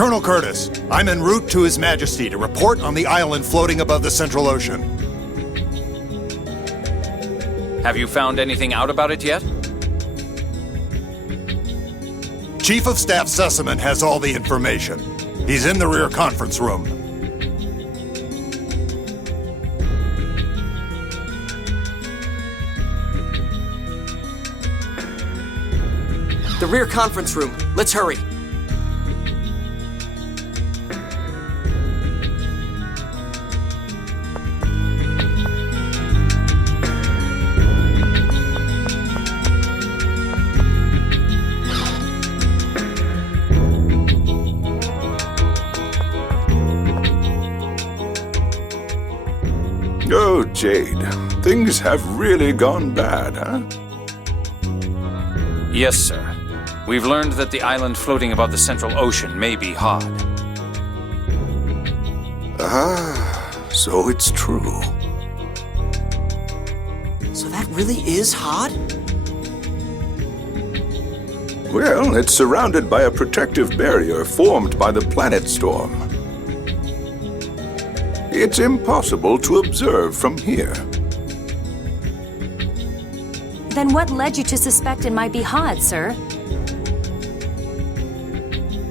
Colonel Curtis, I'm en route to His Majesty to report on the island floating above the Central Ocean. Have you found anything out about it yet? Chief of Staff Sessamon has all the information. He's in the rear conference room. The rear conference room. Let's hurry. Oh, Jade. Things have really gone bad, huh? Yes, sir. We've learned that the island floating above the Central Ocean may be Hod. Ah, so it's true. So that really is Hod? Well, it's surrounded by a protective barrier formed by the planet storm. It's impossible to observe from here. Then what led you to suspect it might be Hod, sir?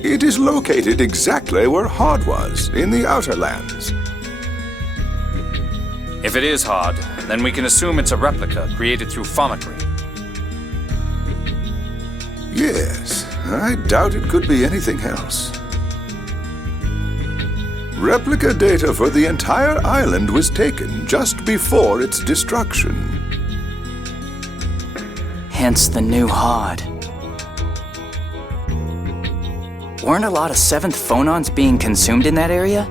It is located exactly where Hod was, in the Outer Lands. If it is Hod, then we can assume it's a replica created through phomicry. Yes, I doubt it could be anything else. Replica data for the entire island was taken just before its destruction. Hence the new Hod. Weren't a lot of 7th phonons being consumed in that area?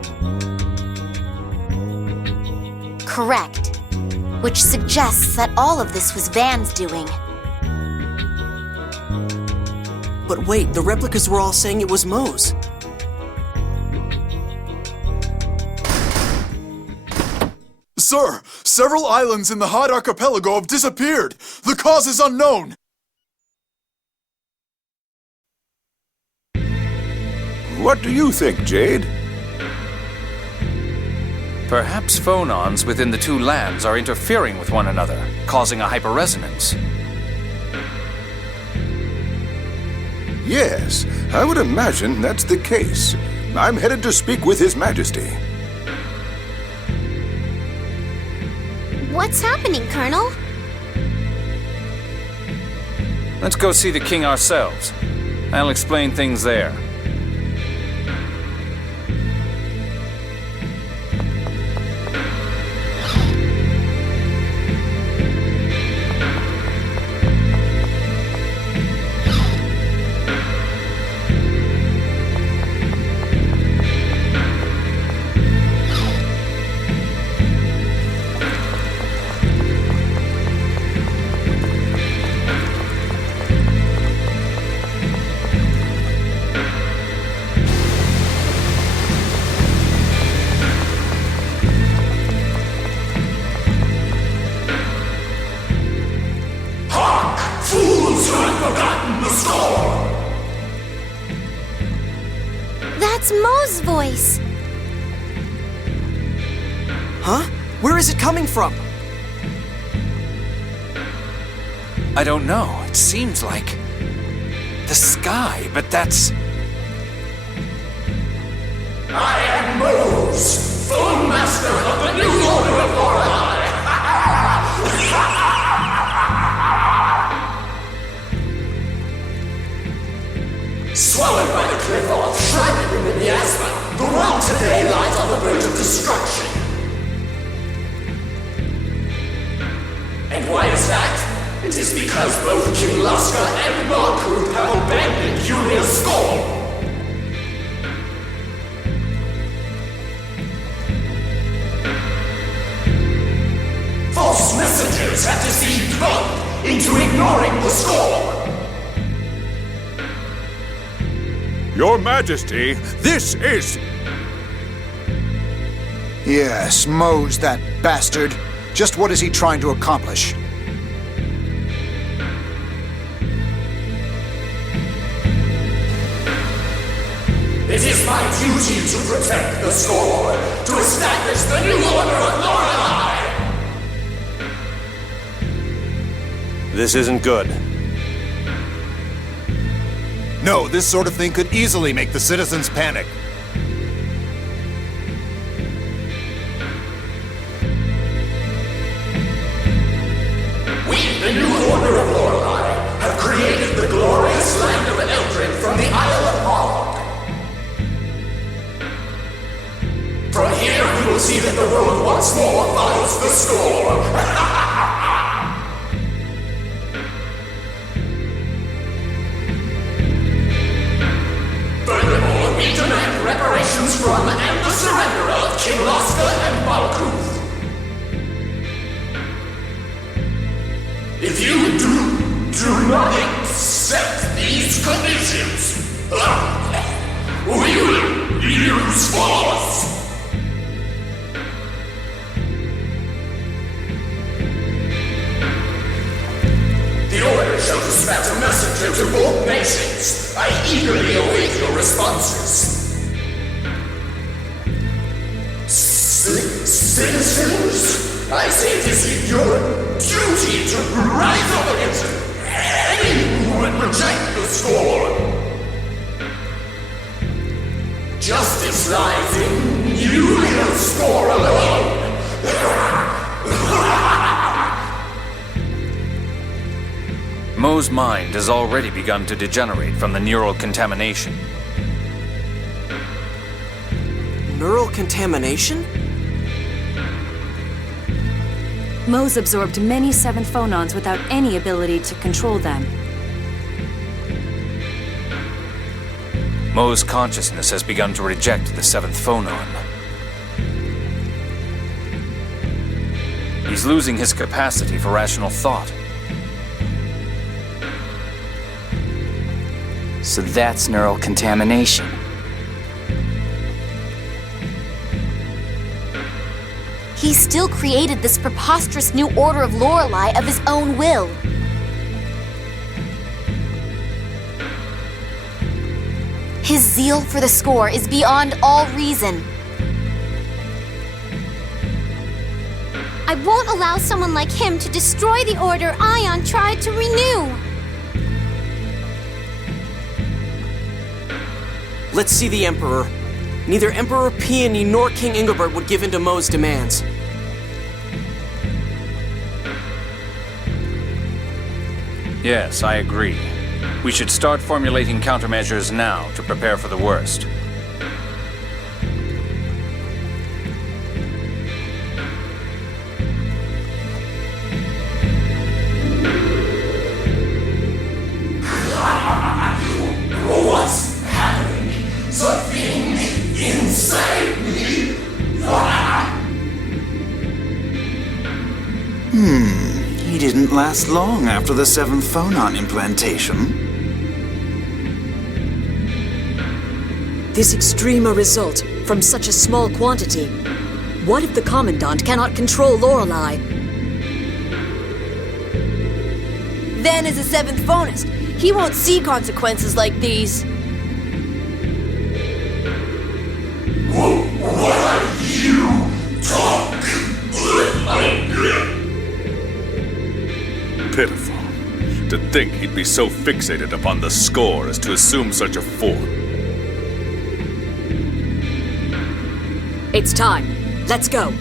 Correct. Which suggests that all of this was Van's doing. But wait, the replicas were all saying it was Mohs. Sir, several islands in the Hod archipelago have disappeared. The cause is unknown. What do you think, Jade? Perhaps phonons within the two lands are interfering with one another, causing a hyperresonance. Yes, I would imagine that's the case. I'm headed to speak with His Majesty. What's happening, Colonel? Let's go see the king ourselves. I'll explain things there. That's Mohs' voice. Huh? Where is it coming from? I don't know. It seems like the sky, but that's... I am Mohs, full master of the new order of Ortion. Swallowed by the cliff or shrouded in the Miasma, the world today lies on the verge of destruction. And why is that? It is because both King Laska and Markruth have abandoned Julia's skull. False messengers have deceived both into ignoring the skull. Your Majesty, this is... Yes, Mohs, that bastard. Just what is he trying to accomplish? It is my duty to protect the score, to establish the new order of Lorelei! This isn't good. No, this sort of thing could easily make the citizens panic. We, the new order of Lorelei, have created the glorious land of Eldred from the Isle of Hog. From here, we will see that the world once more follows the score. Furthermore, we demand reparations from and the surrender of King Laska and Malkuth. If you do not accept these conditions, we will use force. The Order shall dispatch a messenger to both nations. I eagerly await your responses. Citizens, I say it is your duty to rise up against any who would reject the score. Justice lies in you and the score alone. Mohs' mind has already begun to degenerate from the neural contamination. Neural contamination? Mohs absorbed many 7th phonons without any ability to control them. Mohs' consciousness has begun to reject the 7th phonon. He's losing his capacity for rational thought. So that's neural contamination. He still created this preposterous new order of Lorelei of his own will. His zeal for the score is beyond all reason. I won't allow someone like him to destroy the order Ion tried to renew. Let's see the Emperor. Neither Emperor Peony nor King Ingobert would give in to Mohs' demands. Yes, I agree. We should start formulating countermeasures now to prepare for the worst. What's happening? Something inside me. He didn't last long after the 7th phonon implantation. This extreme a result from such a small quantity. What if the Commandant cannot control Lorelei? Van is a 7th phonist. He won't see consequences like these. What are you talking? Pitiful. To think he'd be so fixated upon the score as to assume such a form. It's time. Let's go.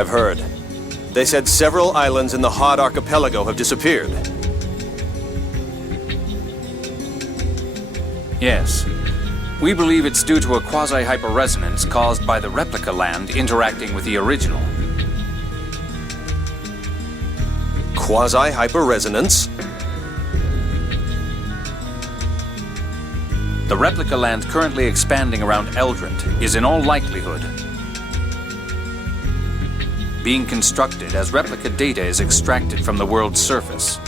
I've heard. They said several islands in the Hod Archipelago have disappeared. Yes. We believe it's due to a quasi-hyperresonance caused by the Replica land interacting with the original. Quasi-hyperresonance? The Replica land currently expanding around Eldrint is in all likelihood being constructed as replica data is extracted from the world's surface.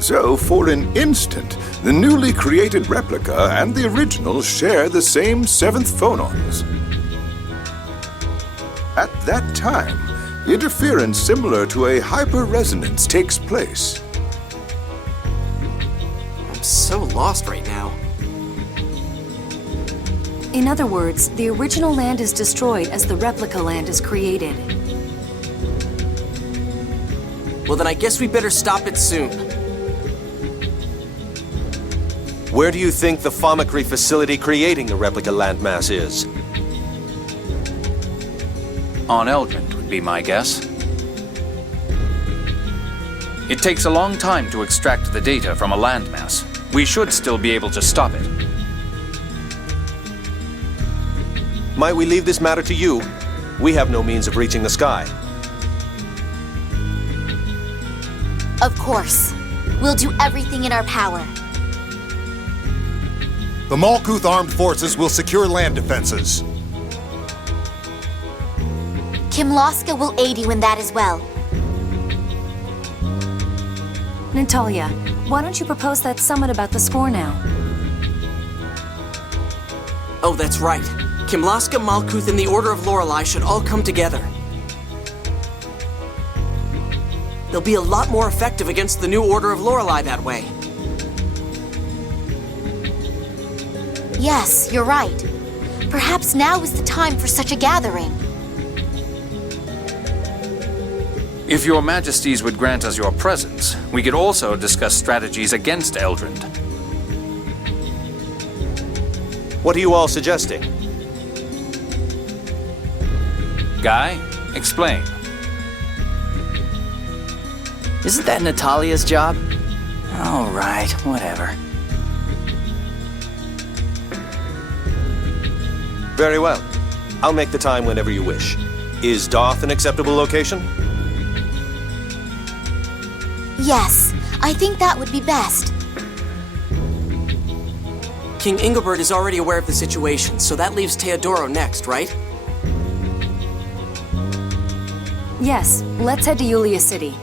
So, for an instant, the newly created replica and the original share the same 7th phonons. At that time, interference similar to a hyperresonance takes place. I'm so lost right now. In other words, the original land is destroyed as the replica land is created. Well, then I guess we better stop it soon. Where do you think the Famicry facility creating the replica landmass is? On Eldrint would be my guess. It takes a long time to extract the data from a landmass. We should still be able to stop it. Might we leave this matter to you? We have no means of reaching the sky. Of course. We'll do everything in our power. The Malkuth Armed Forces will secure land defenses. Kimloska will aid you in that as well. Natalia, why don't you propose that summit about the score now? Oh, that's right. Kimloska, Malkuth, and the Order of Lorelei should all come together. They'll be a lot more effective against the new Order of Lorelei that way. Yes, you're right. Perhaps now is the time for such a gathering. If your majesties would grant us your presence, we could also discuss strategies against Eldrint. What are you all suggesting? Guy, explain. Isn't that Natalia's job? All right, whatever. Very well. I'll make the time whenever you wish. Is Doth an acceptable location? Yes, I think that would be best. King Ingobert is already aware of the situation, so that leaves Teodoro next, right? Yes, let's head to Yulia City.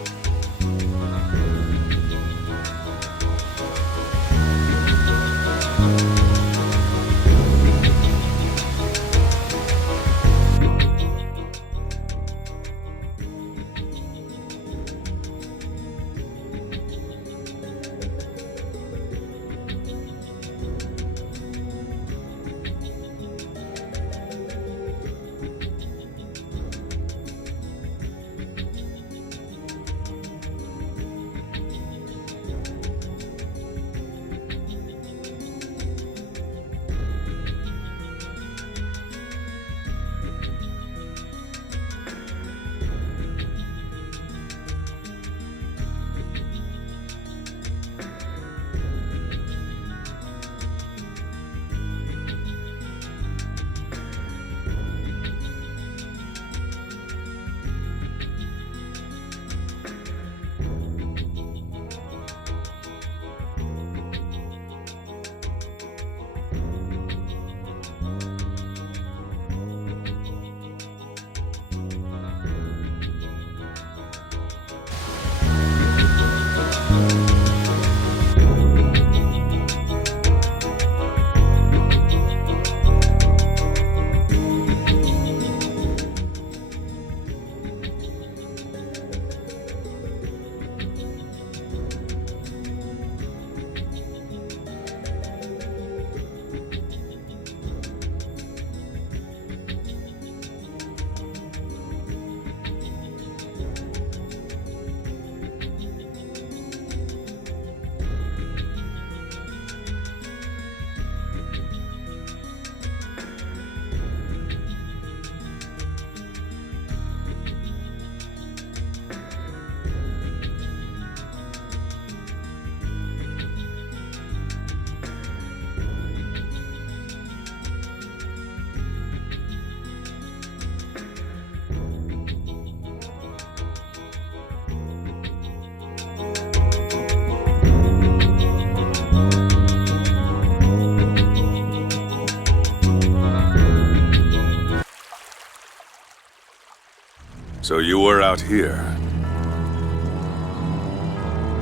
So you were out here.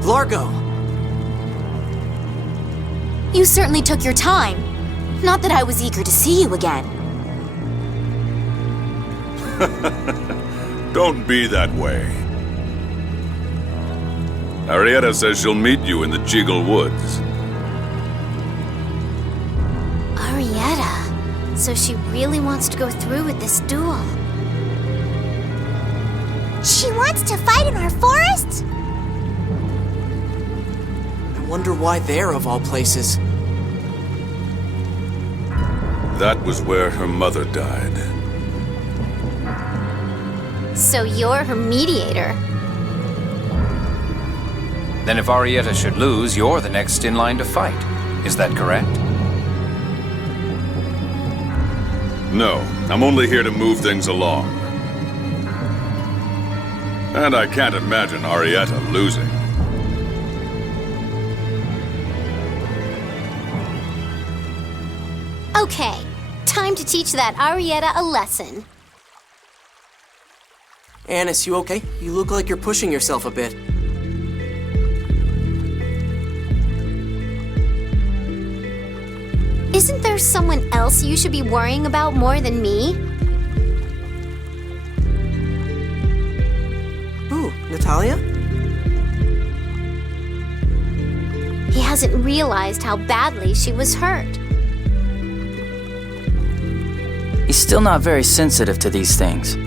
Largo! You certainly took your time. Not that I was eager to see you again. Don't be that way. Arietta says she'll meet you in the Jiggle Woods. Arietta. So she really wants to go through with this duel. She wants to fight in our forest? I wonder why there, of all places. That was where her mother died. So you're her mediator. Then if Arietta should lose, you're the next in line to fight. Is that correct? No, I'm only here to move things along. And I can't imagine Arietta losing. Okay, time to teach that Arietta a lesson. Annis, you okay? You look like you're pushing yourself a bit. Isn't there someone else you should be worrying about more than me? Who? Natalia? He hasn't realized how badly she was hurt. He's still not very sensitive to these things.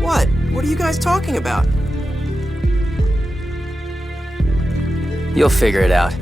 What? What are you guys talking about? You'll figure it out.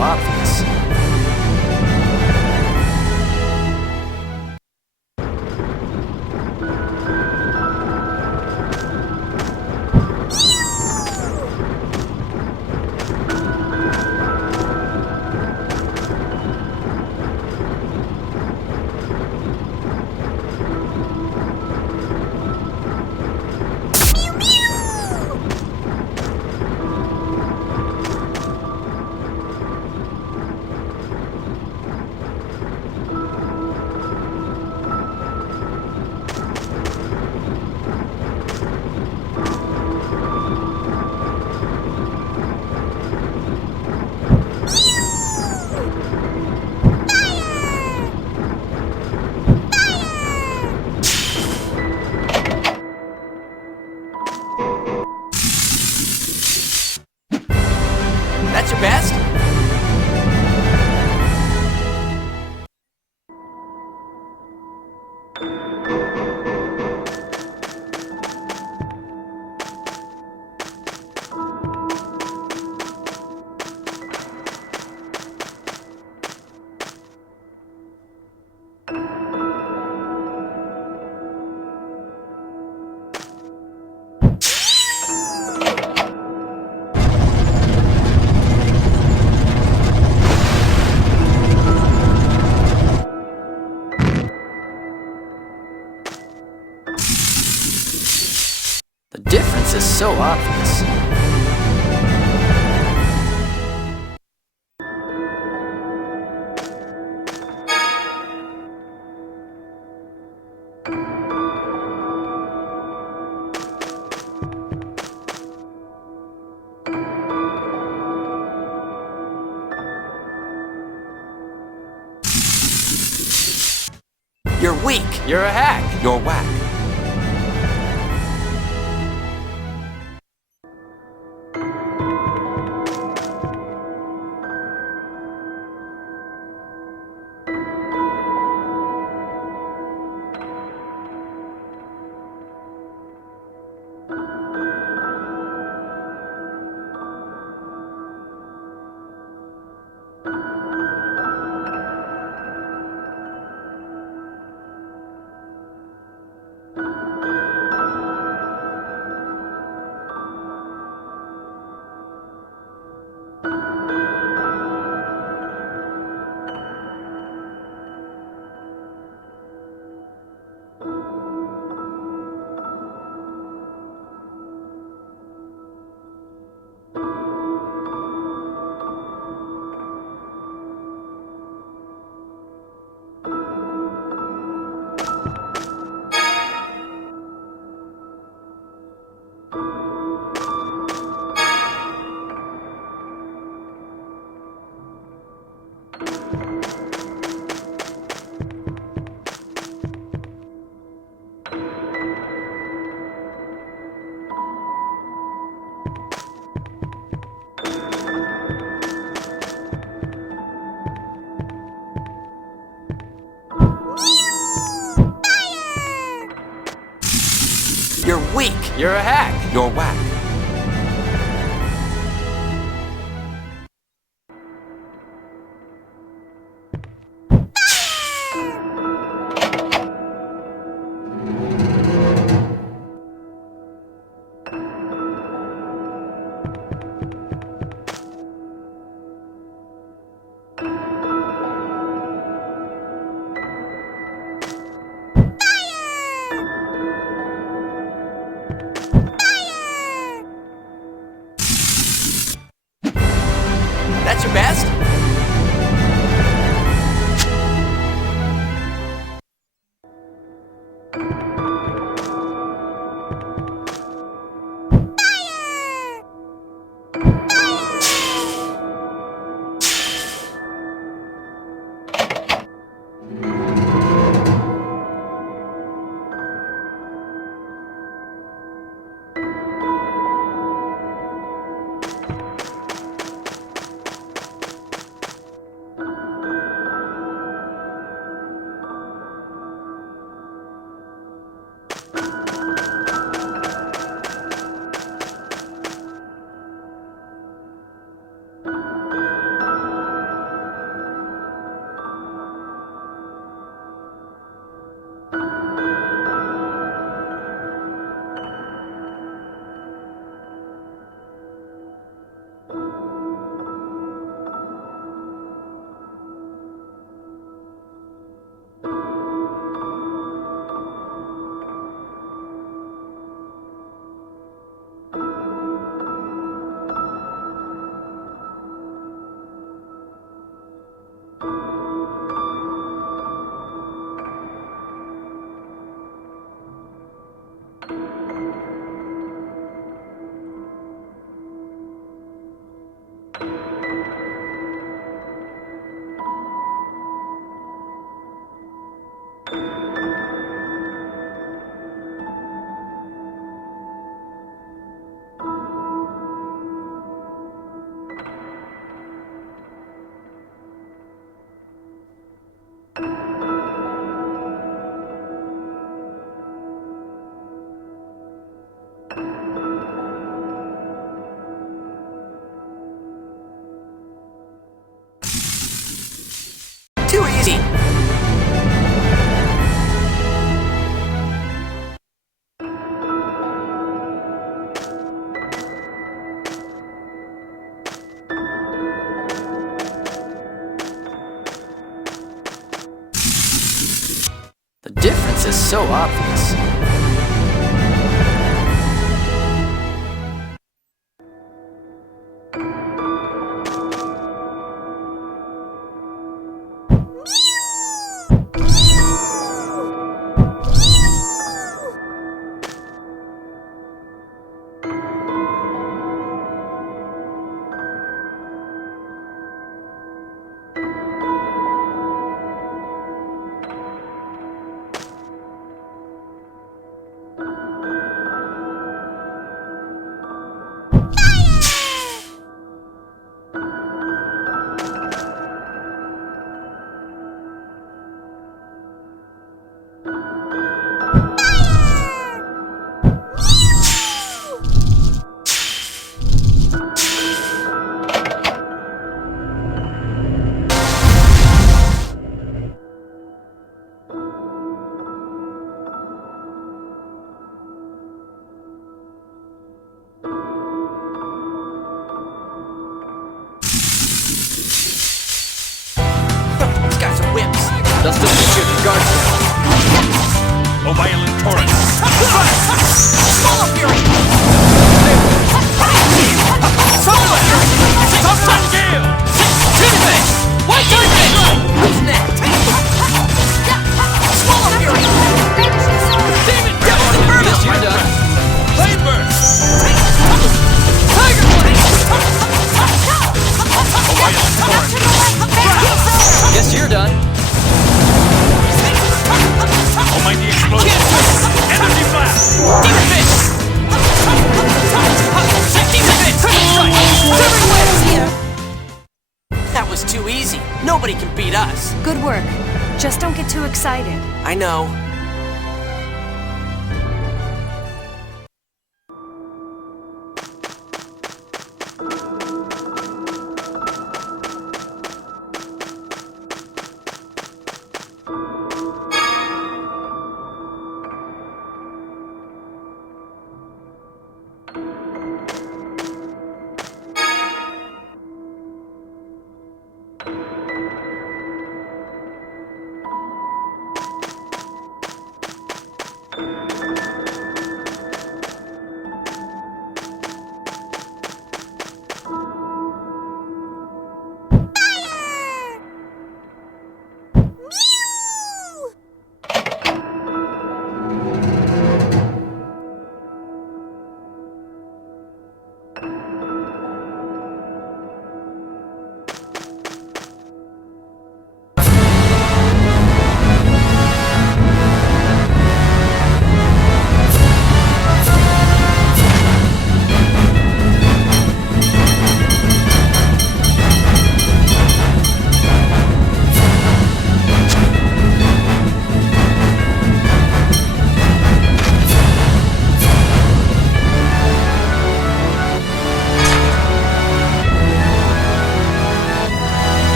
obvious. That's your best? The difference is so obvious. You're weak. You're a hack. You're whack. You're weak. You're a hack. You're whack. Too easy. The difference is so obvious. They'll still get you if your guard's down. O violent torrent! Smaller fury! Solar fury! Substance gale! Tidbit! White tidbit! Who's next? Smaller fury! Demon devil inferno! Yes, you're done. Flame burst! Tiger blade! O violent torrent! Guess you're done. Almighty explosion! Energy blast! Demon fist! Demon fist! Severing webs here! That was too easy. Nobody can beat us. Good work. Just don't get too excited. I know.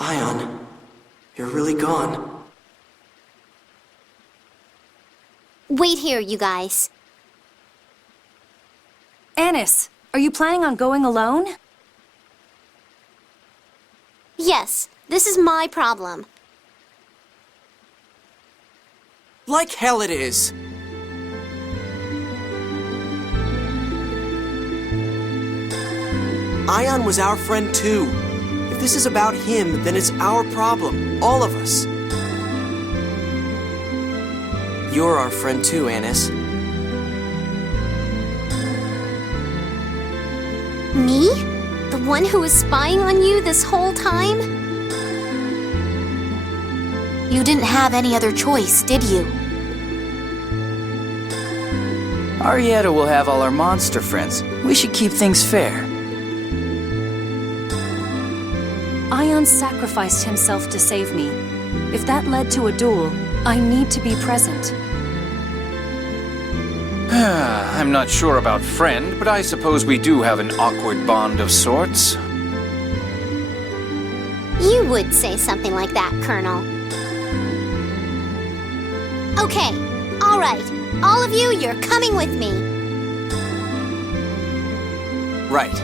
Ion, you're really gone. Wait here, you guys. Annis, are you planning on going alone? Yes, this is my problem. Like hell it is. Ion was our friend too. If this is about him, then it's our problem. All of us. You're our friend too, Anis. Me? The one who was spying on you this whole time? You didn't have any other choice, did you? Arietta will have all our monster friends. We should keep things fair. Ion sacrificed himself to save me. If that led to a duel, I need to be present. I'm not sure about friend, but I suppose we do have an awkward bond of sorts. You would say something like that, Colonel. Okay, all right. All of you, you're coming with me. Right.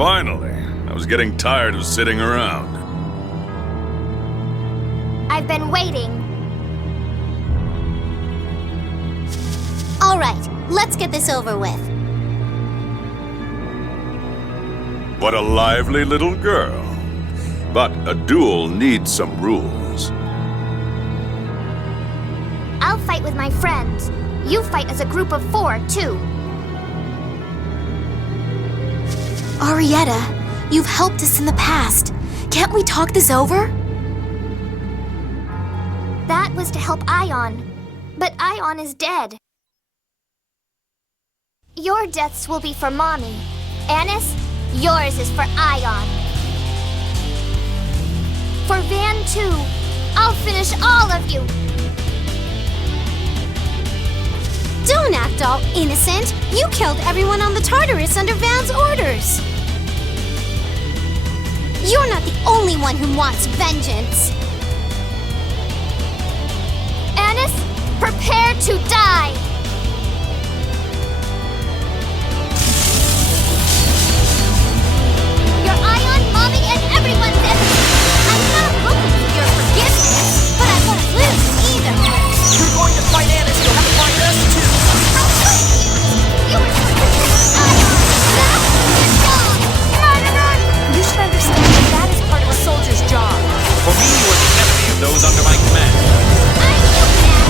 Finally. I was getting tired of sitting around. I've been waiting. All right, let's get this over with. What a lively little girl. But a duel needs some rules. I'll fight with my friends. You fight as a group of 4, too. Arietta, you've helped us in the past. Can't we talk this over? That was to help Ion. But Ion is dead. Your deaths will be for Mommy. Anis, yours is for Ion. For Van, too. I'll finish all of you. Don't act all innocent. You killed everyone on the Tartarus under Van's orders. You're not the only one who wants vengeance. Anis, prepare to die. You're Ion, Mommy, and everyone's enemy. I'm not looking for your forgiveness, but I won't lose either. You're going to fight Anis, you'll have to fight us too. I'll fight you. You were trying to kill Ion. Now you're gone. You should understand that is part of a soldier's job. For me, you are the enemy of those under my command. I knew that.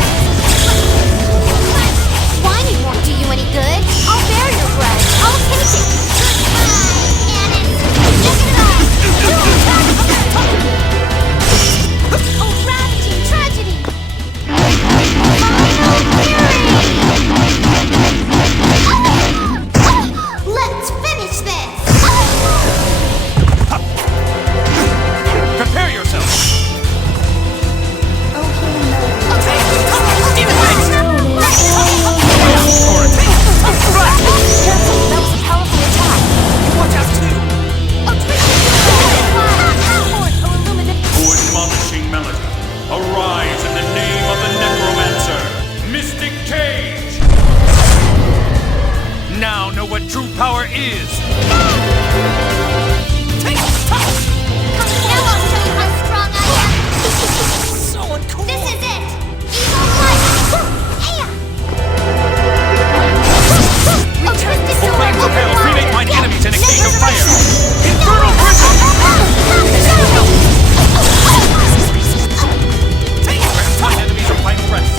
is! Now I'll show you how strong I am! So uncool! This is it! Evil Punch! Oh, twisted sword! Flame propel, cremate mine enemies and extinct the fire! Infernal prison! Mine enemies are final rest!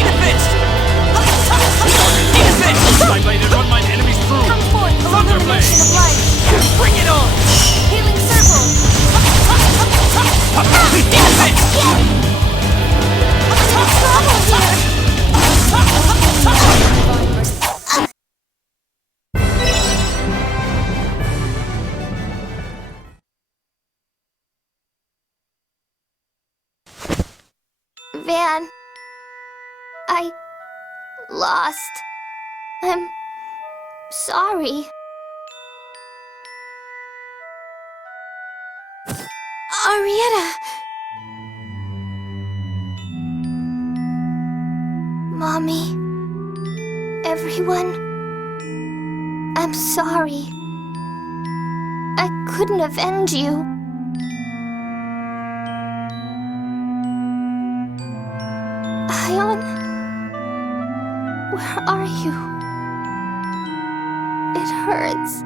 Fibers! Side blade and run mine enemies through! Come forth, Thunderblade! illumination of light! Bring it on! Healing circle! Van, I lost. I'm sorry. Arietta! Mommy, everyone, I'm sorry. I couldn't avenge you. Ion, where are you? It hurts.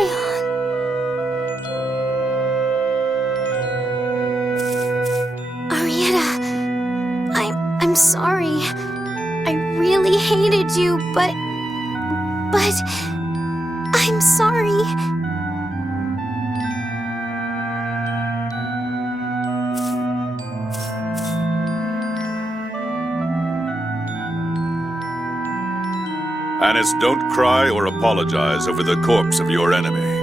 Ion. Arietta, I'm sorry. I really hated you, but I'm sorry. Annis, don't cry or apologize over the corpse of your enemy.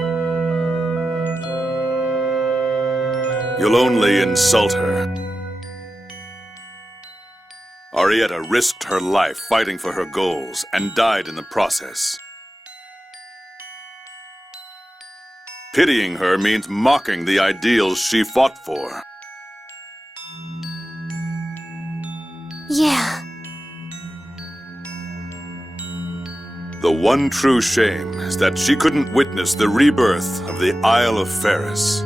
You'll only insult her. Arietta risked her life fighting for her goals and died in the process. Pitying her means mocking the ideals she fought for. Yeah. The one true shame is that she couldn't witness the rebirth of the Isle of Ferris.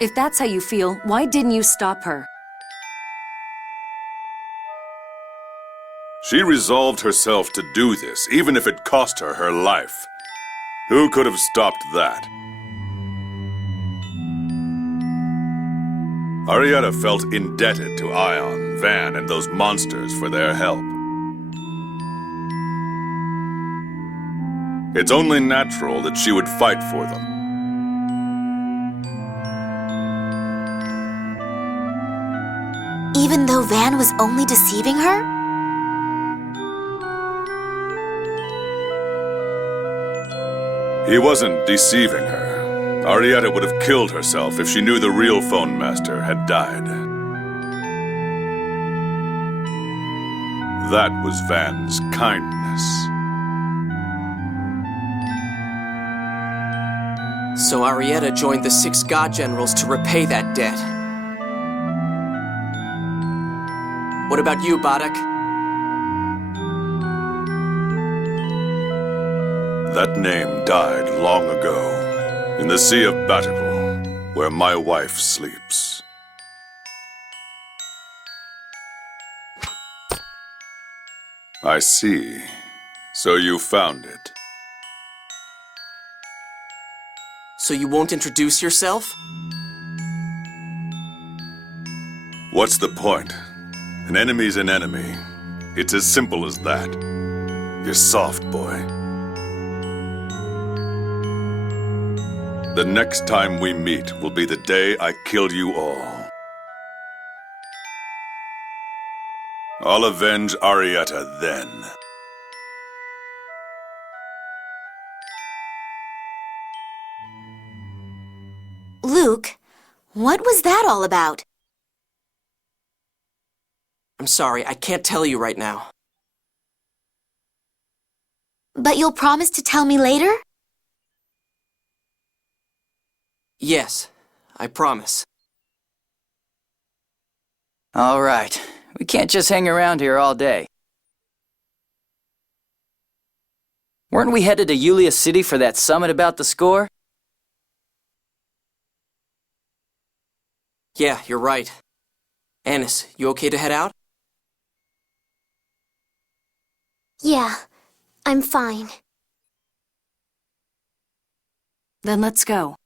If that's how you feel, why didn't you stop her? She resolved herself to do this, even if it cost her her life. Who could have stopped that? Arietta felt indebted to Ion, Van, and those monsters for their help. It's only natural that she would fight for them. Even though Van was only deceiving her? He wasn't deceiving her. Arietta would have killed herself if she knew the real phone master had died. That was Van's kindness. So Arietta joined the 6 God Generals to repay that debt. What about you, Badok? That name died long ago, in the Sea of Batical, where my wife sleeps. I see. So you found it. So you won't introduce yourself? What's the point? An enemy's an enemy. It's as simple as that. You're soft, boy. The next time we meet will be the day I kill you all. I'll avenge Arietta then. Luke, what was that all about? I'm sorry, I can't tell you right now. But you'll promise to tell me later? Yes, I promise. All right. We can't just hang around here all day. Weren't we headed to Yulia City for that summit about the score? Yeah, you're right. Anis, you okay to head out? Yeah, I'm fine. Then let's go.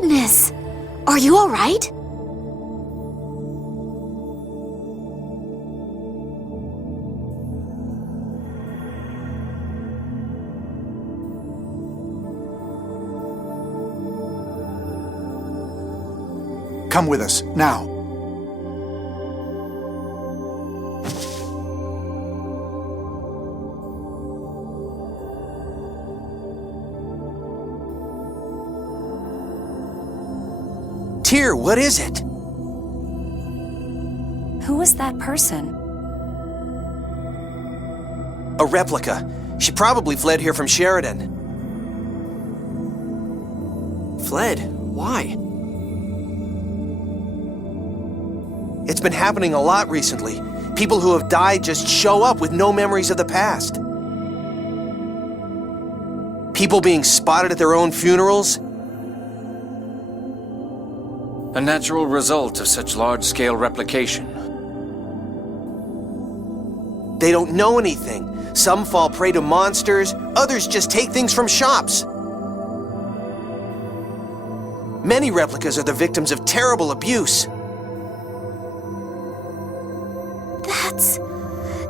goodness! Are you all right? Come with us, now. Tyr, what is it? Who was that person? A replica. She probably fled here from Sheridan. Fled? Why? It's been happening a lot recently. People who have died just show up with no memories of the past. People being spotted at their own funerals. A natural result of such large-scale replication. They don't know anything. Some fall prey to monsters, others just take things from shops. Many replicas are the victims of terrible abuse.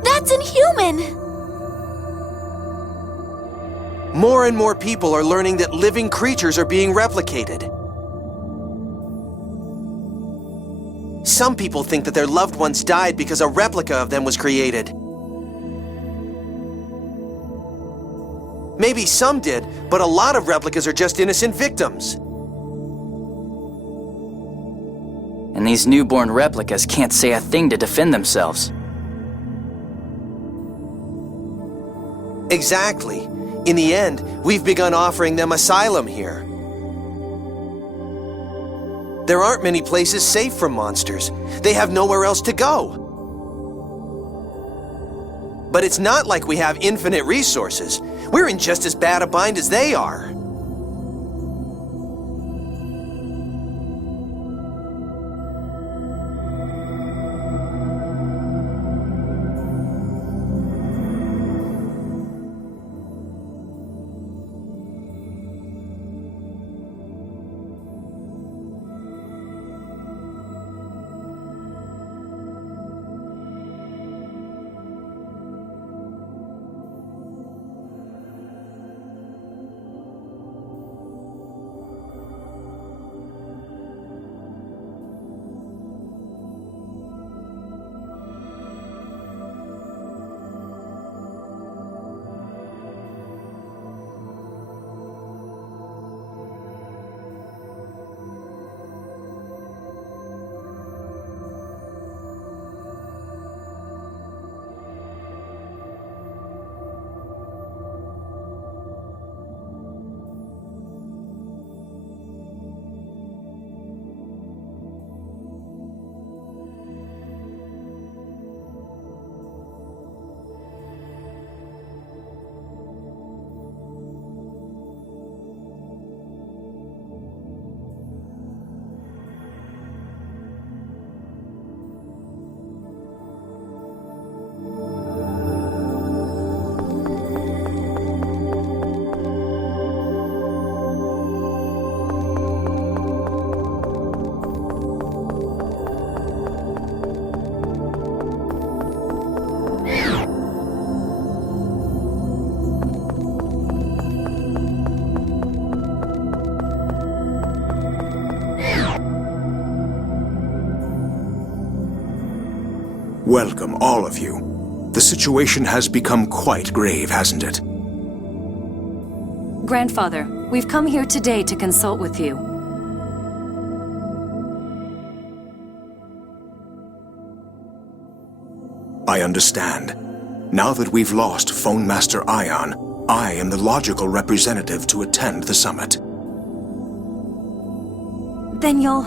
That's inhuman! More and more people are learning that living creatures are being replicated. Some people think that their loved ones died because a replica of them was created. Maybe some did, but a lot of replicas are just innocent victims. And these newborn replicas can't say a thing to defend themselves. Exactly. In the end, we've begun offering them asylum here. There aren't many places safe from monsters. They have nowhere else to go. But it's not like we have infinite resources. We're in just as bad a bind as they are. Welcome, all of you. The situation has become quite grave, hasn't it? Grandfather, we've come here today to consult with you. I understand. Now that we've lost Phone Master Ion, I am the logical representative to attend the summit. Then you'll...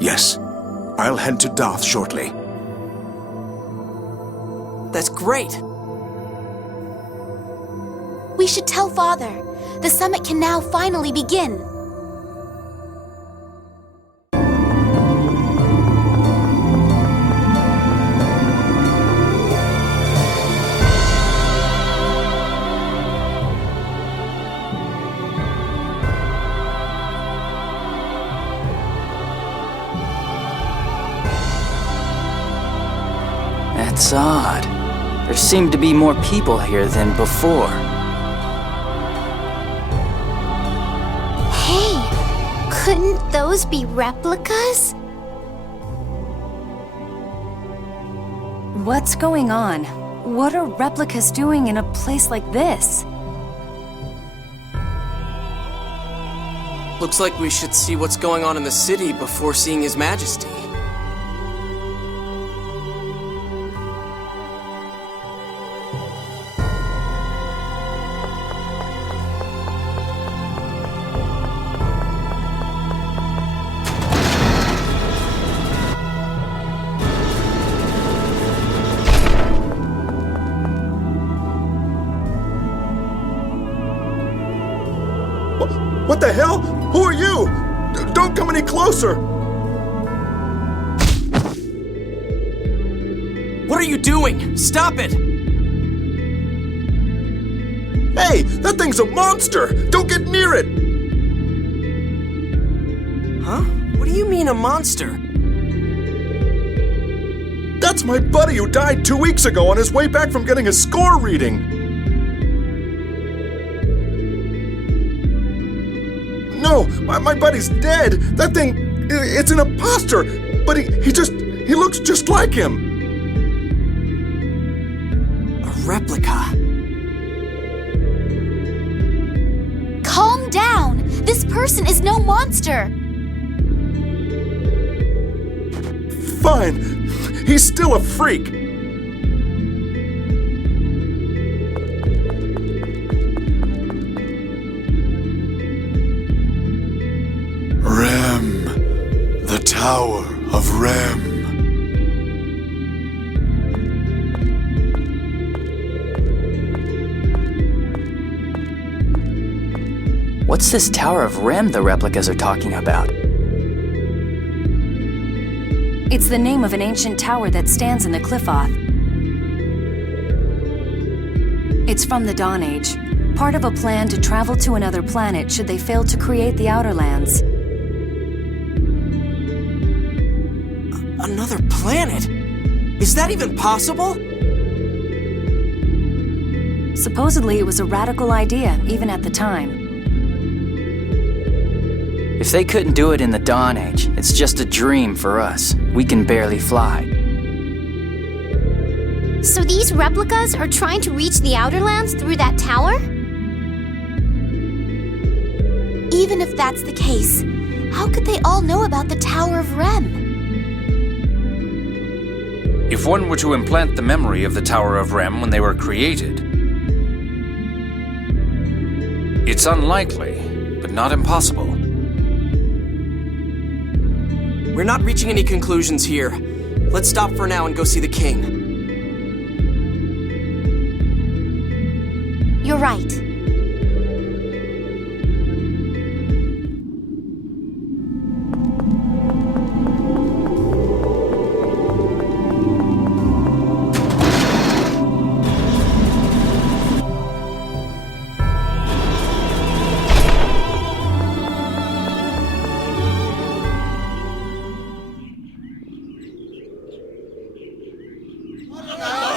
Yes. I'll head to Doth shortly. That's great. We should tell Father. The summit can now finally begin. That's odd. There seem to be more people here than before. Hey, couldn't those be replicas? What's going on? What are replicas doing in a place like this? Looks like we should see what's going on in the city before seeing His Majesty. What the hell? Who are you? Don't come any closer! What are you doing? Stop it! Hey, that thing's a monster! Don't get near it! Huh? What do you mean a monster? That's my buddy who died 2 weeks ago on his way back from getting a score reading. No, my buddy's dead. That thing, it's an imposter. But he looks just like him. A replica. Calm down. This person is no monster. Fine. He's still a freak. Rem. The Tower of Rem. What's this Tower of Rem the replicas are talking about? It's the name of an ancient tower that stands in the Cliff-Oth. It's from the Dawn Age, part of a plan to travel to another planet should they fail to create the Outer Lands. Another planet? Is that even possible? Supposedly it was a radical idea, even at the time. If they couldn't do it in the Dawn Age, it's just a dream for us. We can barely fly. So these replicas are trying to reach the Outer Lands through that tower? Even if that's the case, how could they all know about the Tower of Rem? If one were to implant the memory of the Tower of Rem when they were created, it's unlikely, but not impossible. We're not reaching any conclusions here. Let's stop for now and go see the king. You're right.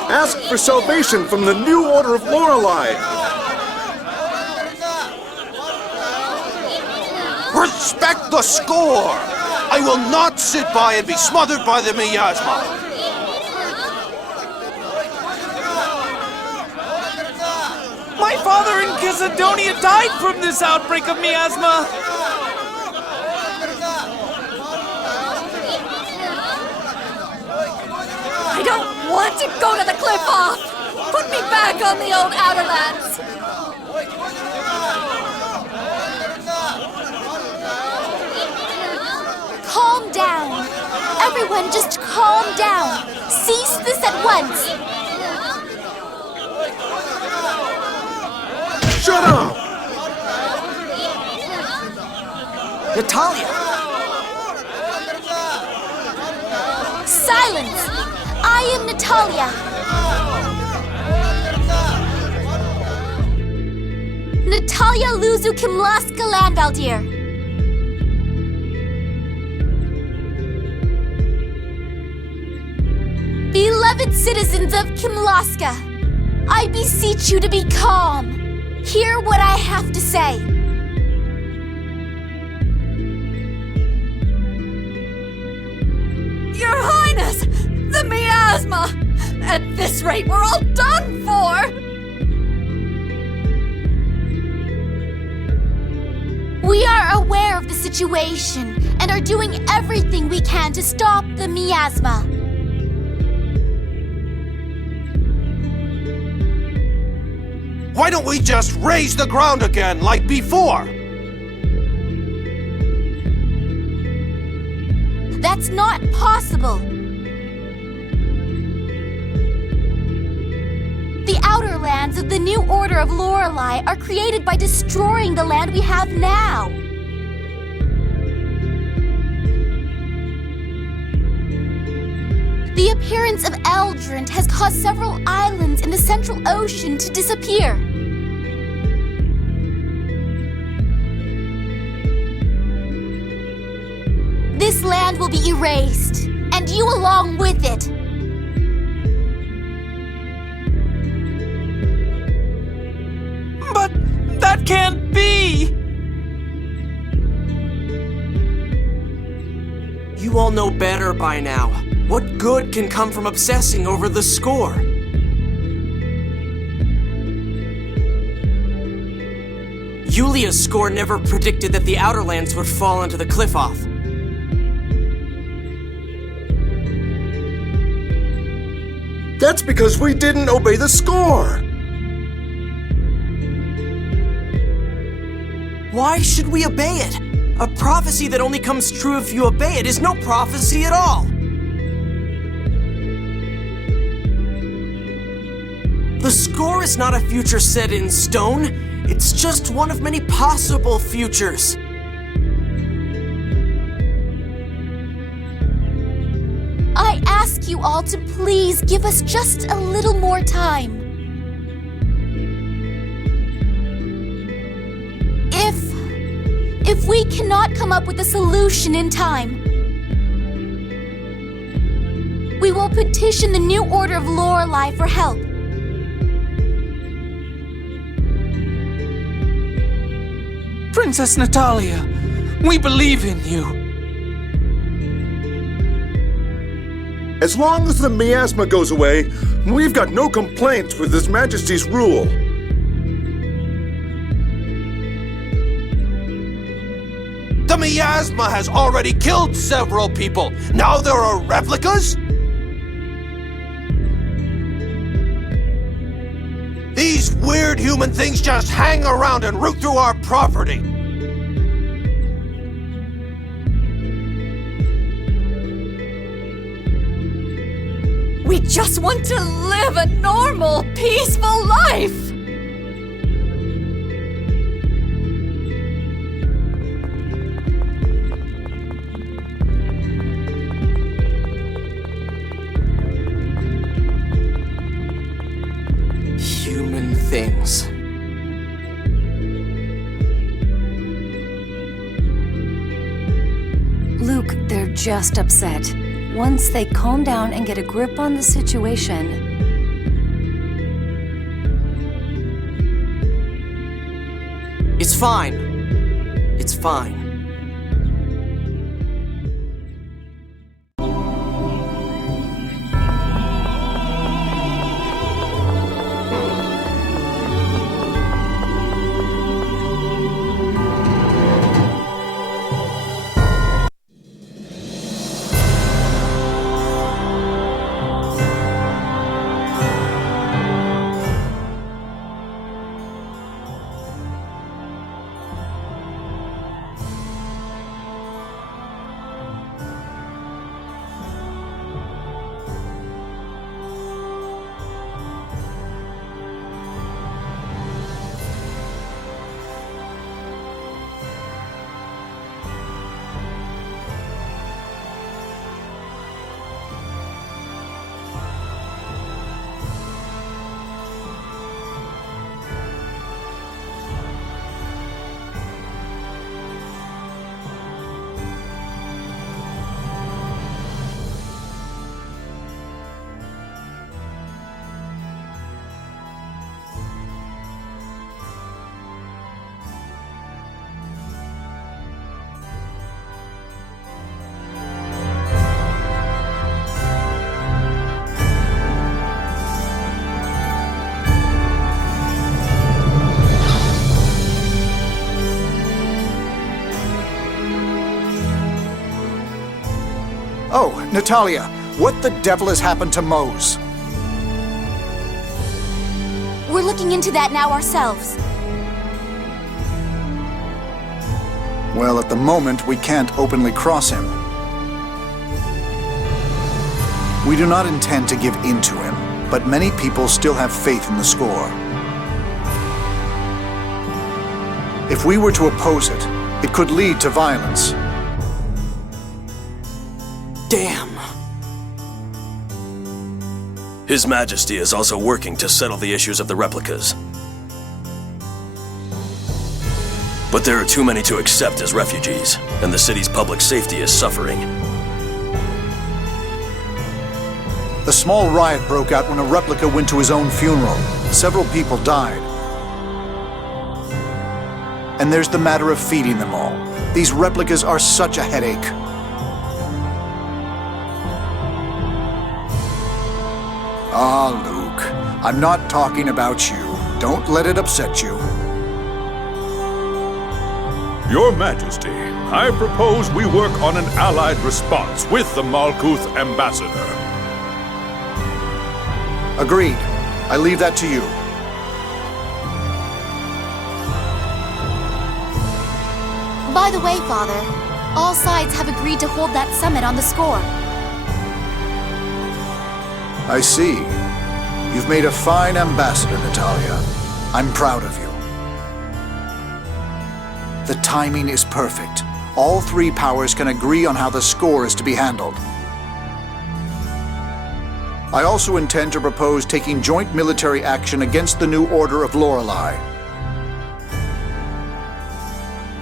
Ask for salvation from the new Order of Lorelei. Respect the score! I will not sit by and be smothered by the Miasma! My father in Macedonia died from this outbreak of miasma! I don't want to go to the Cliff-Oth! Put me back on the old Outer Lands! Calm down. Everyone just calm down. Cease this at once. Shut up! Natalia! Silence! I am Natalia. Natalia Luzu Kimlaska Landvaldir. Beloved Beloved citizens of Kimlaska, I beseech you to be calm. Hear what I have to say. Your Highness! The Miasma! At this rate, we're all done for! We are aware of the situation and are doing everything we can to stop the Miasma. Why don't we just raise the ground again like before? That's not possible. The outer lands of the New Order of Lorelei are created by destroying the land we have now. The appearance of Eldrint has caused several islands in the Central Ocean to disappear. This land will be erased, and you along with it. But that can't be! You all know better by now. What good can come from obsessing over the score? Yulia's score never predicted that the Outer Lands would fall into the cliff-off. That's because we didn't obey the score! Why should we obey it? A prophecy that only comes true if you obey it is no prophecy at all. The score is not a future set in stone. It's just one of many possible futures. I ask you all to please give us just a little more time. If we cannot come up with a solution in time, we will petition the New Order of Lorelei for help. Princess Natalia, we believe in you. As long as the miasma goes away, we've got no complaints with His Majesty's rule. The miasma has already killed several people. Now there are replicas? These weird human things just hang around and root through our property. We just want to live a normal, peaceful life! Human things. Luke, they're just upset. Once they calm down and get a grip on the situation... It's fine. It's fine. Oh, Natalia, what the devil has happened to Mohs? We're looking into that now ourselves. Well, at the moment, we can't openly cross him. We do not intend to give in to him, but many people still have faith in the score. If we were to oppose it, it could lead to violence. Damn. His Majesty is also working to settle the issues of the replicas. But there are too many to accept as refugees, and the city's public safety is suffering. A small riot broke out when a replica went to his own funeral. Several people died. And there's the matter of feeding them all. These replicas are such a headache. Ah, Luke, I'm not talking about you. Don't let it upset you. Your Majesty, I propose we work on an allied response with the Malkuth ambassador. Agreed. I leave that to you. By the way, Father, all sides have agreed to hold that summit on the score. I see. You've made a fine ambassador, Natalia. I'm proud of you. The timing is perfect. All three powers can agree on how the score is to be handled. I also intend to propose taking joint military action against the new Order of Lorelei.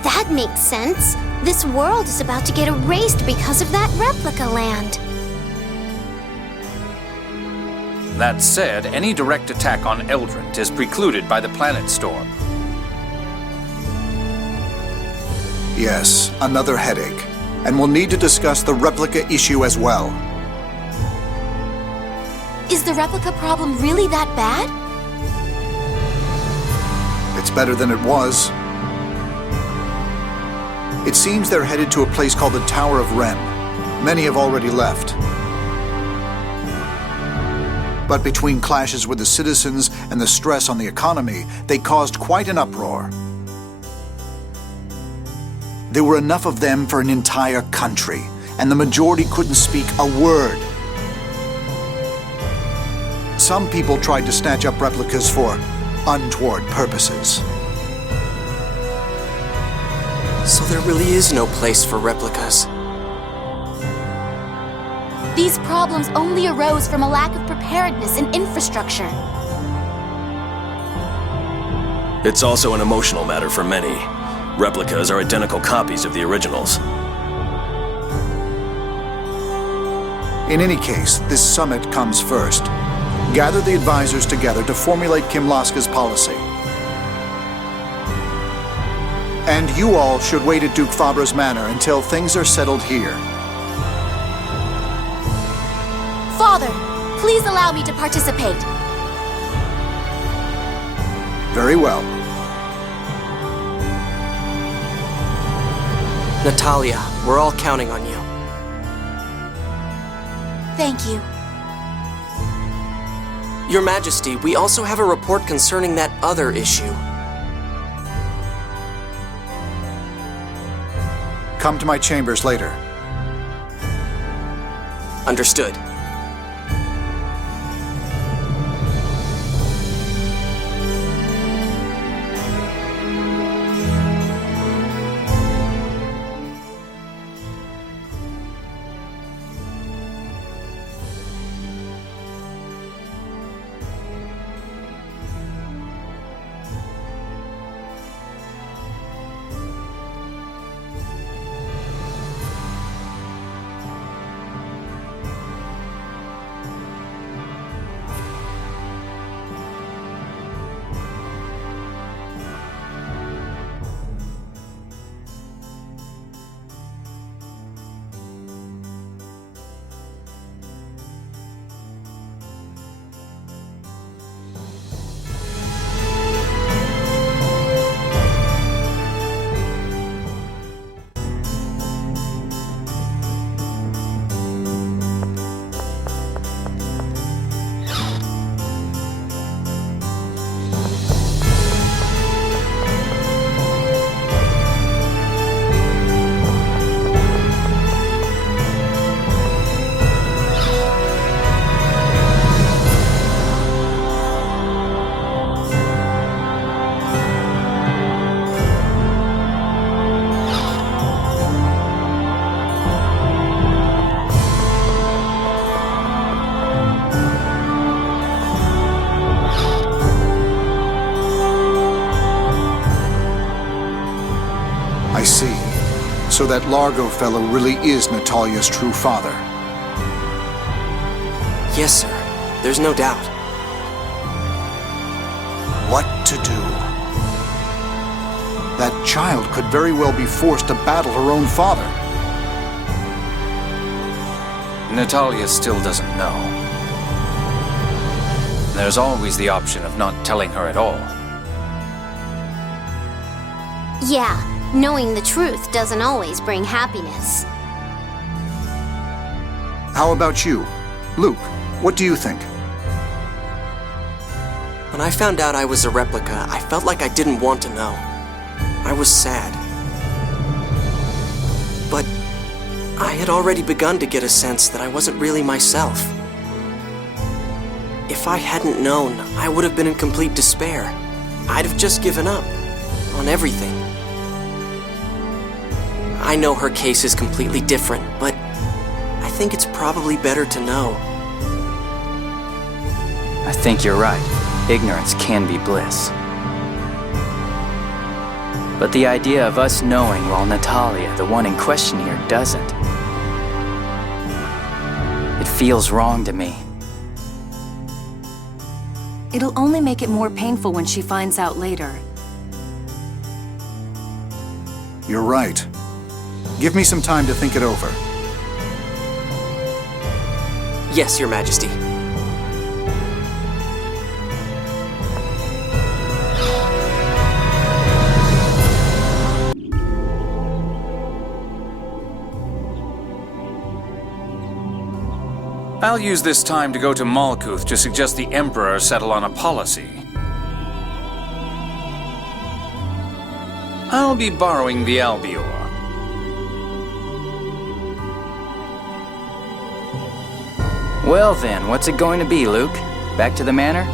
That makes sense. This world is about to get erased because of that replica land. That said, any direct attack on Eldrent is precluded by the planet storm. Yes, another headache. And we'll need to discuss the replica issue as well. Is the replica problem really that bad? It's better than it was. It seems they're headed to a place called the Tower of Rem. Many have already left. But between clashes with the citizens and the stress on the economy, they caused quite an uproar. There were enough of them for an entire country, and the majority couldn't speak a word. Some people tried to snatch up replicas for untoward purposes. So there really is no place for replicas. These problems only arose from a lack of preparedness and infrastructure. It's also an emotional matter for many. Replicas are identical copies of the originals. In any case, this summit comes first. Gather the advisors together to formulate Kimlaska's policy. And you all should wait at Duke Fabra's manor until things are settled here. Father, please allow me to participate. Very well. Natalia, we're all counting on you. Thank you. Your Majesty, we also have a report concerning that other issue. Come to my chambers later. Understood. see. So that Largo fellow really is Natalia's true father. Yes, sir. There's no doubt. What to do? That child could very well be forced to battle her own father. Natalia still doesn't know. There's always the option of not telling her at all. Yeah, knowing the truth doesn't always bring happiness. How about you? Luke, what do you think? When I found out I was a replica, I felt like I didn't want to know. I was sad. But I had already begun to get a sense that I wasn't really myself. If I hadn't known, I would have been in complete despair. I'd have just given up on everything. I know her case is completely different, but I think it's probably better to know. I think you're right. Ignorance can be bliss. But the idea of us knowing while Natalia, the one in question here, doesn't. It feels wrong to me. It'll only make it more painful when she finds out later. You're right. Give me some time to think it over. Yes, Your Majesty. I'll use this time to go to Malkuth to suggest the Emperor settle on a policy. I'll be borrowing the Albior. Well then, what's it going to be, Luke? Back to the manor?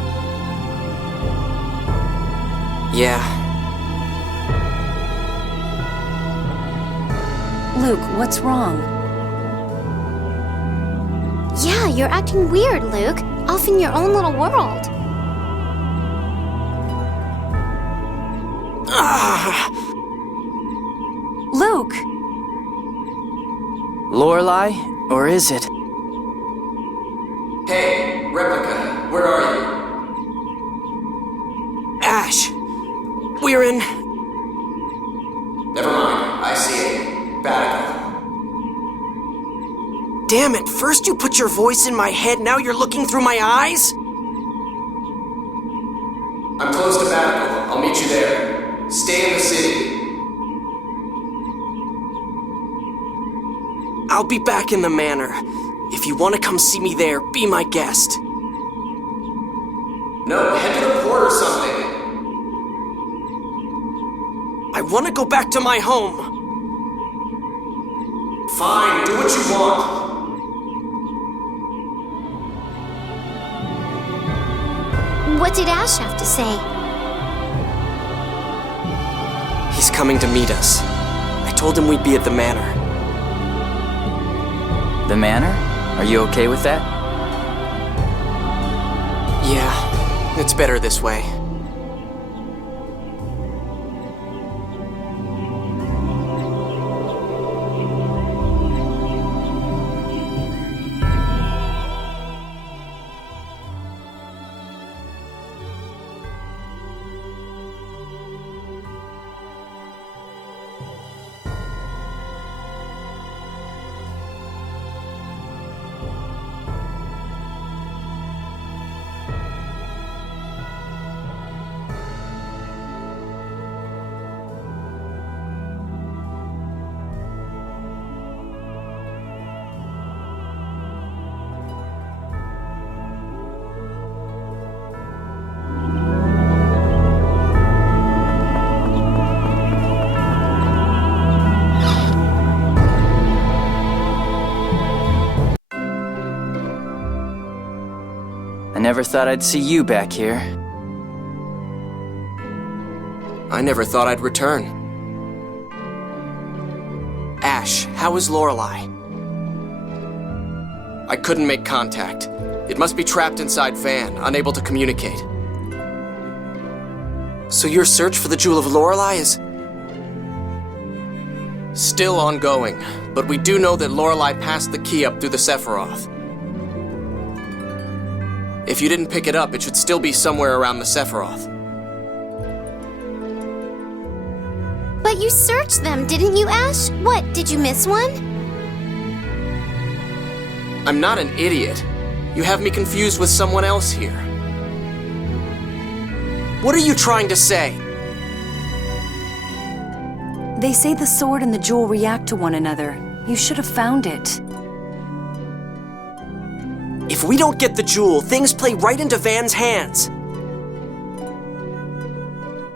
Yeah. Luke, what's wrong? Yeah, you're acting weird, Luke. Off in your own little world. Luke! Lorelei? Or is it? Hey, Replica, where are you? Asch! We're in... Never mind, I see it. Batical. Damn it, first you put your voice in my head, now you're looking through my eyes? I'm close to Batical. I'll meet you there. Stay in the city. I'll be back in the manor. If you want to come see me there, be my guest. No, head to the port or something. I want to go back to my home. Fine, do what you want. What did Asch have to say? He's coming to meet us. I told him we'd be at the manor. The manor? Are you okay with that? Yeah, it's better this way. I never thought I'd see you back here. I never thought I'd return. Asch, how is Lorelei? I couldn't make contact. It must be trapped inside Van, unable to communicate. So your search for the Jewel of Lorelei is... Still ongoing, but we do know that Lorelei passed the key up through the Sephiroth. If you didn't pick it up, it should still be somewhere around the Sephiroth. But you searched them, didn't you, Asch? What, did you miss one? I'm not an idiot. You have me confused with someone else here. What are you trying to say? They say the sword and the jewel react to one another. You should have found it. If we don't get the jewel, things play right into Van's hands.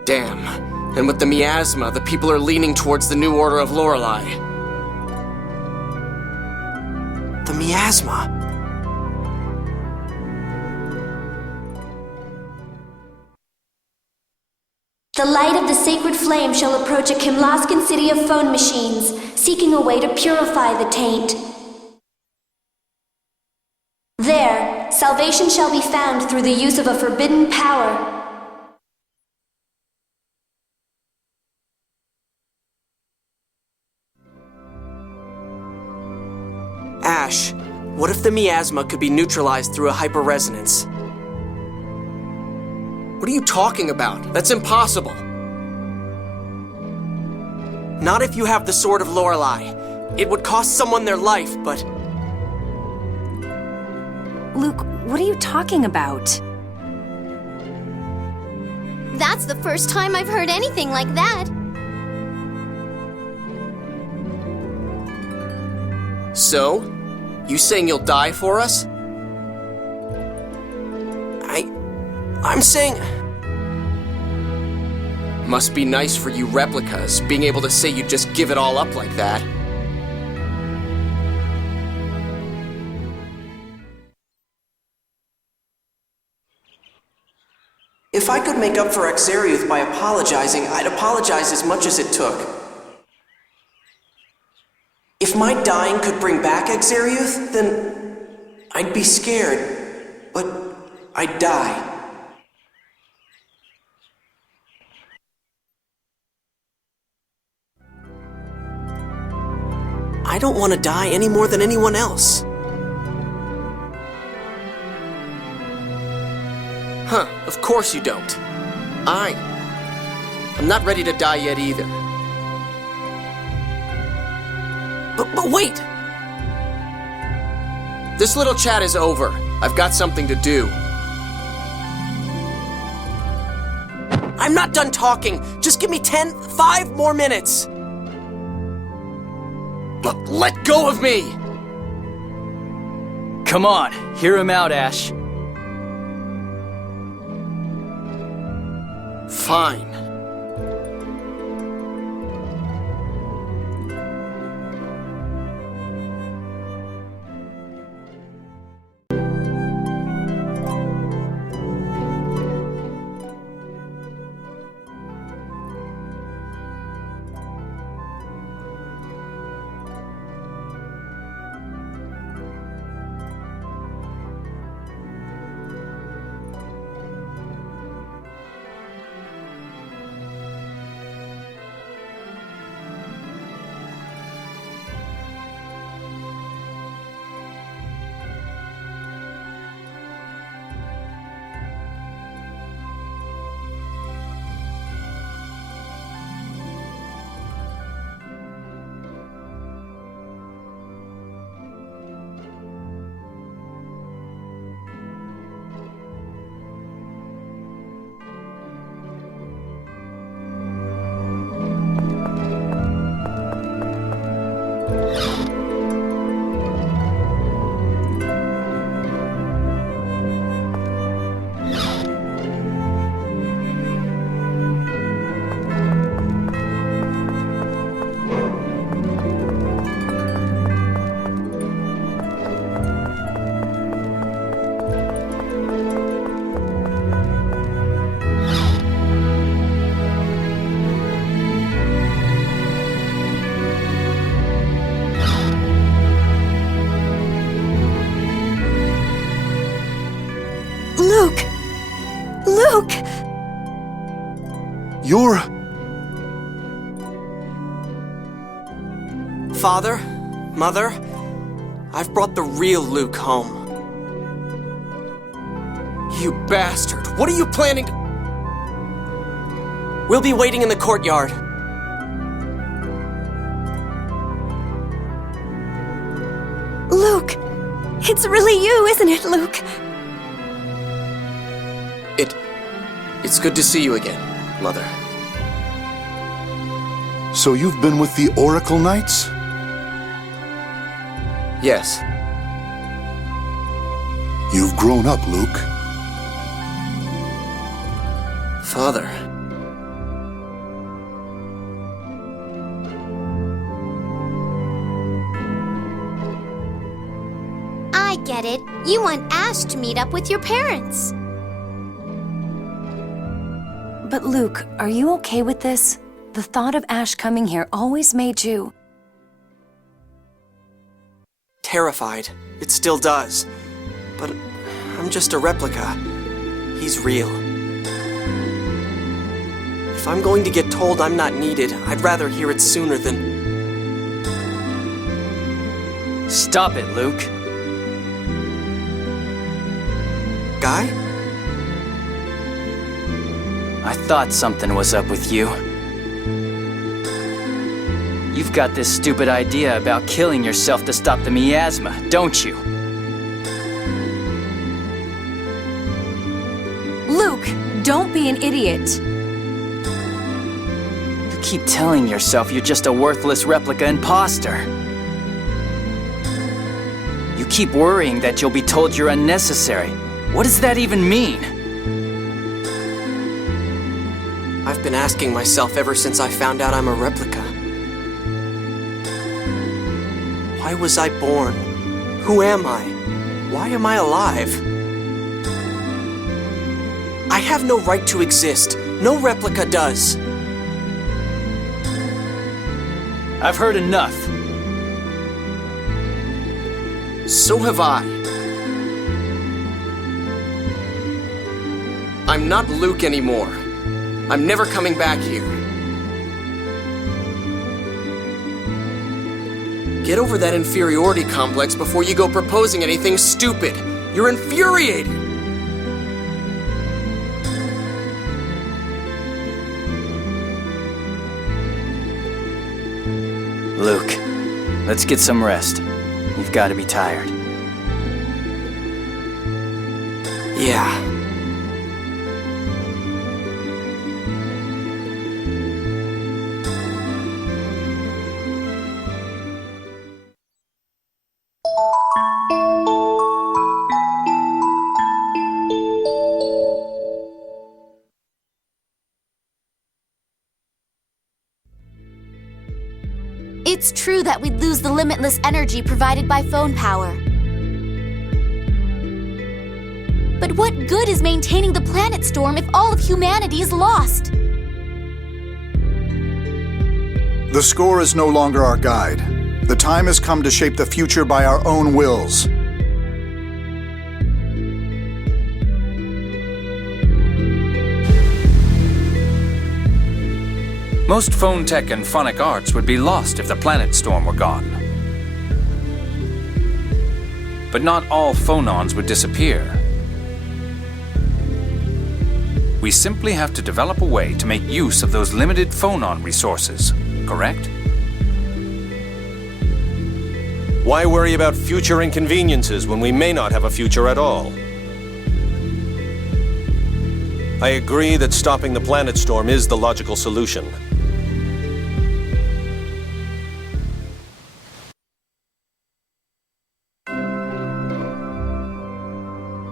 Damn. And with the Miasma, the people are leaning towards the new order of Lorelei. The Miasma. The light of the sacred flame shall approach a Kimlaskan city of phone machines, seeking a way to purify the taint. There, salvation shall be found through the use of a forbidden power. Asch, what if the Miasma could be neutralized through a hyperresonance? What are you talking about? That's impossible. Not if you have the Sword of Lorelei. It would cost someone their life, but... Luke, what are you talking about? That's the first time I've heard anything like that. So? You saying you'll die for us? I'm saying... Must be nice for you replicas, being able to say you'd just give it all up like that. If I could make up for Exariuth by apologizing, I'd apologize as much as it took. If my dying could bring back Exariuth, then I'd be scared, but I'd die. I don't want to die any more than anyone else. Huh, of course you don't. I'm not ready to die yet either. But wait! This little chat is over. I've got something to do. I'm not done talking. Just give me 5 more minutes. Let go of me! Come on, hear him out, Asch. Fine. Luke! Father, Mother, I've brought the real Luke home. You bastard! What are you planning? We'll be waiting in the courtyard. Luke! It's really you, isn't it, Luke? It's good to see you again, Mother. So you've been with the Oracle Knights? Yes. You've grown up, Luke. Father. I get it. You want Asch to meet up with your parents. But Luke, are you okay with this? The thought of Asch coming here always made you... Terrified. It still does. But I'm just a replica. He's real. If I'm going to get told I'm not needed, I'd rather hear it sooner than... Stop it, Luke. Guy? I thought something was up with you. You've got this stupid idea about killing yourself to stop the miasma, don't you? Luke, don't be an idiot. You keep telling yourself you're just a worthless replica imposter. You keep worrying that you'll be told you're unnecessary. What does that even mean? I've been asking myself ever since I found out I'm a replica. Why was I born? Who am I? Why am I alive? I have no right to exist. No replica does. I've heard enough. So have I. I'm not Luke anymore. I'm never coming back here. Get over that inferiority complex before you go proposing anything stupid. You're infuriating. Luke, let's get some rest. You've got to be tired. Yeah. It's true that we'd lose the limitless energy provided by phone power. But what good is maintaining the planet storm if all of humanity is lost? The score is no longer our guide. The time has come to shape the future by our own wills. Most phone tech and phonic arts would be lost if the planet storm were gone. But not all phonons would disappear. We simply have to develop a way to make use of those limited phonon resources, correct? Why worry about future inconveniences when we may not have a future at all? I agree that stopping the planet storm is the logical solution.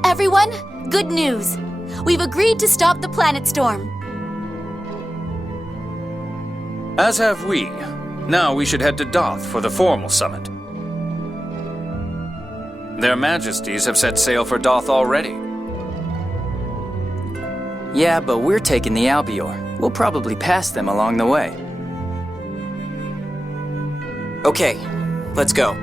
Everyone, good news. We've agreed to stop the planet storm. As have we. Now we should head to Doth for the formal summit. Their Majesties have set sail for Doth already. Yeah, but we're taking the Albior. We'll probably pass them along the way. Okay, let's go.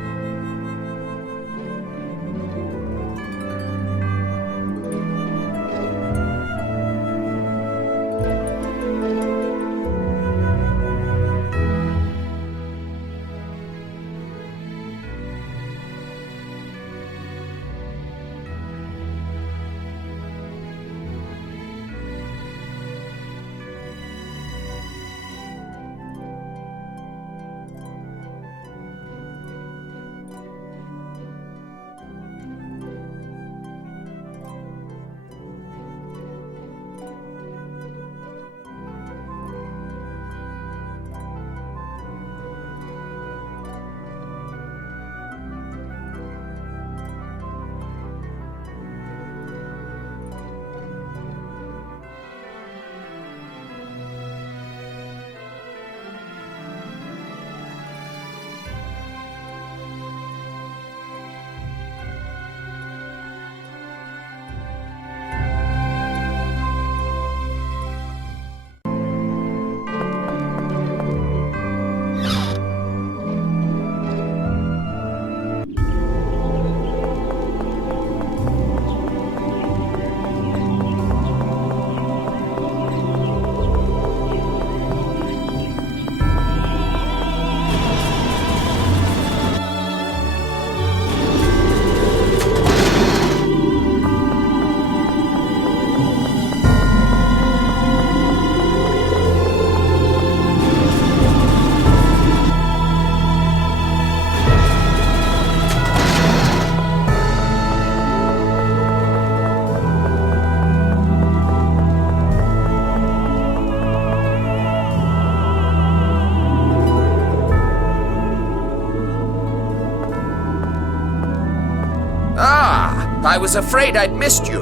was afraid I'd missed you.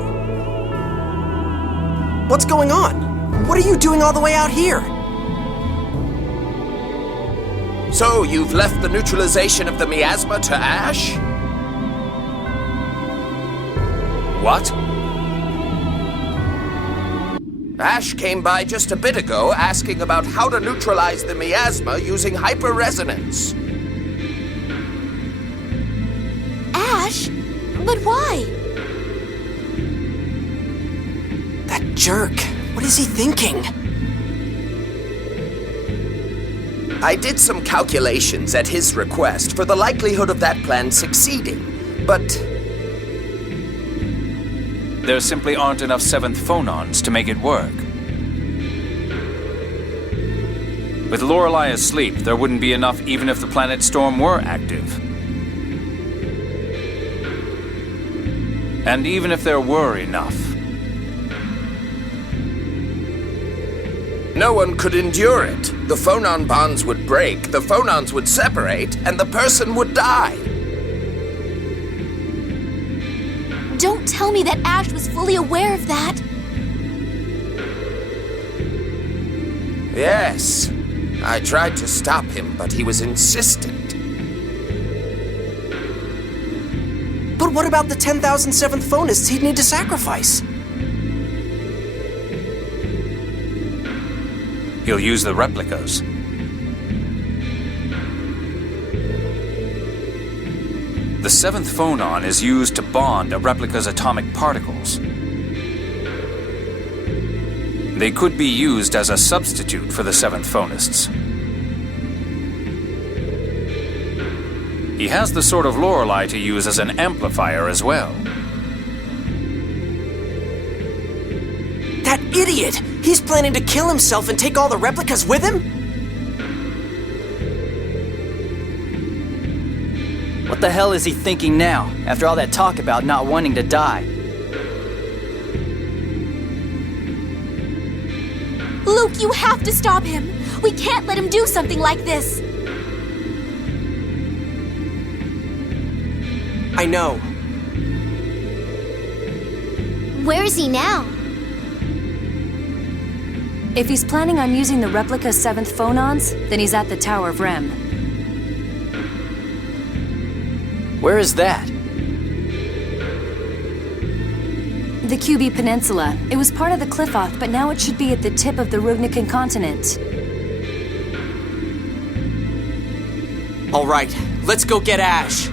What's going on? What are you doing all the way out here? So, you've left the neutralization of the miasma to Asch? What? Asch came by just a bit ago asking about how to neutralize the miasma using hyperresonance. Asch? But why? That jerk. What is he thinking? I did some calculations at his request for the likelihood of that plan succeeding, but... There simply aren't enough 7th phonons to make it work. With Lorelei asleep, there wouldn't be enough even if the planet storm were active. And even if there were enough. No one could endure it. The phonon bonds would break, the phonons would separate, and the person would die. Don't tell me that Asch was fully aware of that. Yes. I tried to stop him, but he was insistent. But what about the 10,007th phonists he'd need to sacrifice? He'll use the replicas. The 7th phonon is used to bond a replica's atomic particles. They could be used as a substitute for the 7th phonists. He has the sort of Lorelei to use as an amplifier as well. That idiot! He's planning to kill himself and take all the replicas with him? What the hell is he thinking now, after all that talk about not wanting to die? Luke, you have to stop him. We can't let him do something like this. I know. Where is he now? If he's planning on using the replica's 7th phonons, then he's at the Tower of Rem. Where is that? The QB Peninsula. It was part of the Cliff-Off, but now it should be at the tip of the Rugnican continent. All right, let's go get Asch.